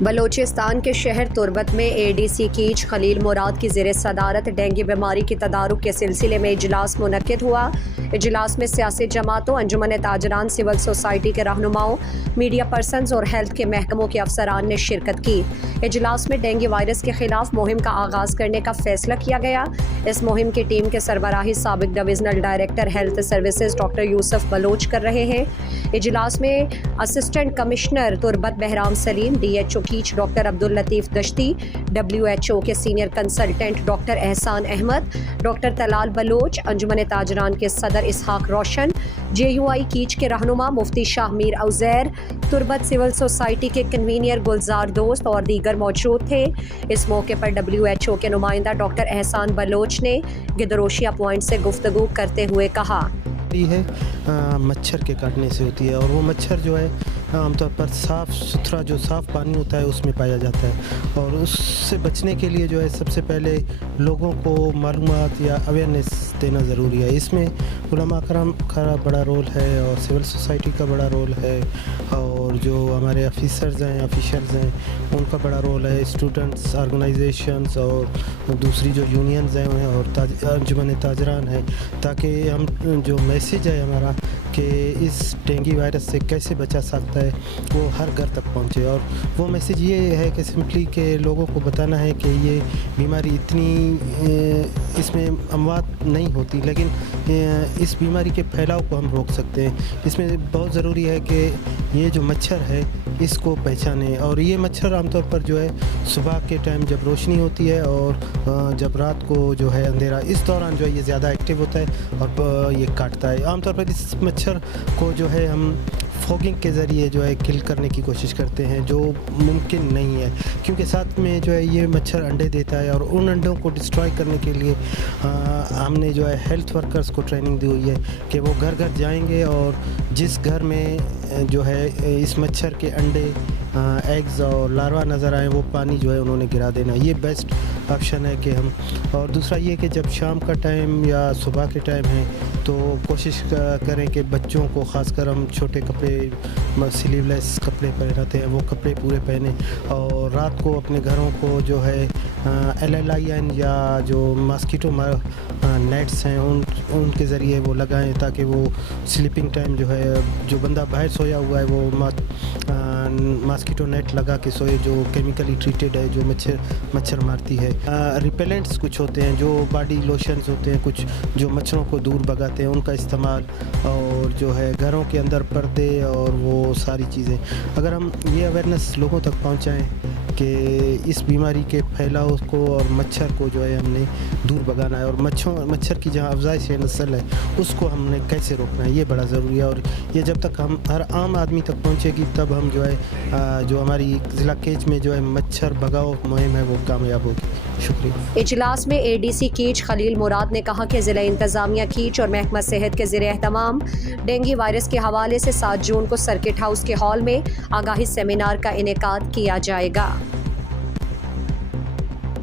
بلوچستان کے شہر تربت میں اے ڈی سی کیچ خلیل مراد کی زیر صدارت ڈینگی بیماری کی تدارک کے سلسلے میں اجلاس منعقد ہوا۔ اجلاس میں سیاسی جماعتوں، انجمن تاجران، سول سوسائٹی کے رہنماؤں، میڈیا پرسنز اور ہیلتھ کے محکموں کے افسران نے شرکت کی۔ اجلاس میں ڈینگی وائرس کے خلاف مہم کا آغاز کرنے کا فیصلہ کیا گیا۔ اس مہم کی ٹیم کے سربراہی سابق divisional director health services doctor Yusuf Baloch کر رہے ہیں۔ اجلاس میں assistant commissioner Turbat Bahram Saleem, D H O Kech doctor Abdullatif Dashti, WHO کے senior consultant doctor Ahsan Ahmed, doctor Talal Baloch, Anjuman Tajiran کے صدر اسحاق روشن، JUI کیچ کے رہنما مفتی شاہ میر عزیر، تربت سول سوسائٹی کے کنوینر گلزار دوست اور دیگر موجود تھے۔ اس موقع پر WHO کے نمائندہ ڈاکٹر احسان بلوچ نے گدروشیا پوائنٹ سے گفتگو کرتے ہوئے کہا ہے مچھر کے کاٹنے سے ہوتی ہے، اور وہ مچھر جو ہے عام طور پر صاف ستھرا جو صاف پانی ہوتا ہے اس میں پایا جاتا ہے، اور اس سے بچنے کے لیے جو ہے سب سے پہلے لوگوں کو معلومات یا اویئرنیس دینا ضروری ہے۔ اس میں علماء کرام کا بڑا رول ہے، اور سول سوسائٹی کا بڑا رول ہے، اور جو ہمارے آفیسرز ہیں ان کا بڑا رول ہے، اسٹوڈنٹس آرگنائزیشنز اور دوسری جو یونینز ہیں اور انجمن تاجران ہیں، تاکہ ہم جو میسیج ہے ہمارا کہ اس ڈینگی وائرس سے کیسے بچا سکتا ہے وہ ہر گھر تک پہنچے۔ اور وہ میسیج یہ ہے کہ سمپلی کہ لوگوں کو بتانا ہے کہ یہ بیماری اتنی اس میں اموات نہیں ہوتی، لیکن اس بیماری کے پھیلاؤ کو ہم روک سکتے ہیں۔ اس میں بہت ضروری ہے کہ یہ جو مچھر ہے اس کو پہچانیں، اور یہ مچھر عام طور پر جو ہے صبح کے ٹائم جب روشنی ہوتی ہے اور جب رات کو جو ہے اندھیرا، اس دوران جو ہے یہ زیادہ ایکٹیو ہوتا ہے اور یہ کاٹتا ہے۔ عام طور پر اس مچھر کو جو ہے ہم فوگنگ کے ذریعے جو ہے کل کرنے کی کوشش کرتے ہیں، جو ممکن نہیں ہے، کیونکہ ساتھ میں جو ہے یہ مچھر انڈے دیتا ہے، اور ان انڈوں کو ڈسٹروائے کرنے کے لیے ہم نے جو ہے ہیلتھ ورکرز کو ٹریننگ دی ہوئی ہے کہ وہ گھر گھر جائیں گے، اور جس گھر میں جو ہے اس مچھر کے انڈے ایگز اور لاروا نظر آئیں وہ پانی جو ہے انہوں نے گرا دینا۔ یہ بیسٹ آپشن ہے کہ ہم، اور دوسرا یہ کہ جب شام کا ٹائم یا صبح کے ٹائم ہے تو کوشش کریں کہ بچوں کو خاص کر ہم چھوٹے کپڑے سلیو لیس کپڑے پہناتے ہیں وہ کپڑے پورے پہنیں، اور رات کو اپنے گھروں کو جو ہے LLIN یا جو ماسکیٹو نیٹس ہیں ان کے ذریعے وہ لگائیں، تاکہ وہ سلیپنگ ٹائم جو ہے جو بندہ باہر سویا ہوا ہے وہ ماسکیٹو نیٹ لگا کے سوئے، جو کیمیکلی ٹریٹڈ ہے، جو مچھر مارتی ہے۔ ریپیلنٹس کچھ ہوتے ہیں، جو باڈی لوشنز ہوتے ہیں کچھ جو مچھروں کو دور بھگاتے ہیں، ان کا استعمال، اور جو ہے گھروں کے اندر پردے اور وہ ساری چیزیں۔ اگر ہم یہ اویئرنیس لوگوں تک پہنچائیں کہ اس بیماری کے پھیلاؤ کو اور مچھر کو جو ہے ہم نے دور بھگانا ہے، اور مچھر کی جہاں افزائش نسل ہے اس کو ہم نے کیسے روکنا ہے، یہ بڑا ضروری ہے۔ اور یہ جب تک ہم ہر عام آدمی تک پہنچے گی تب ہم جو ہے جو ہماری ضلع کیچ میں جو ہے مچھر بھگاؤ مہم ہے وہ کامیاب ہوگی۔ شکریہ۔ اجلاس میں ADC کیچ خلیل مراد نے کہا کہ ضلع انتظامیہ کیچ اور محکمہ صحت کے زیر اہتمام ڈینگی وائرس کے حوالے سے 7 جون کو سرکٹ ہاؤس کے ہال میں آگاہی سیمینار کا انعقاد کیا جائے گا۔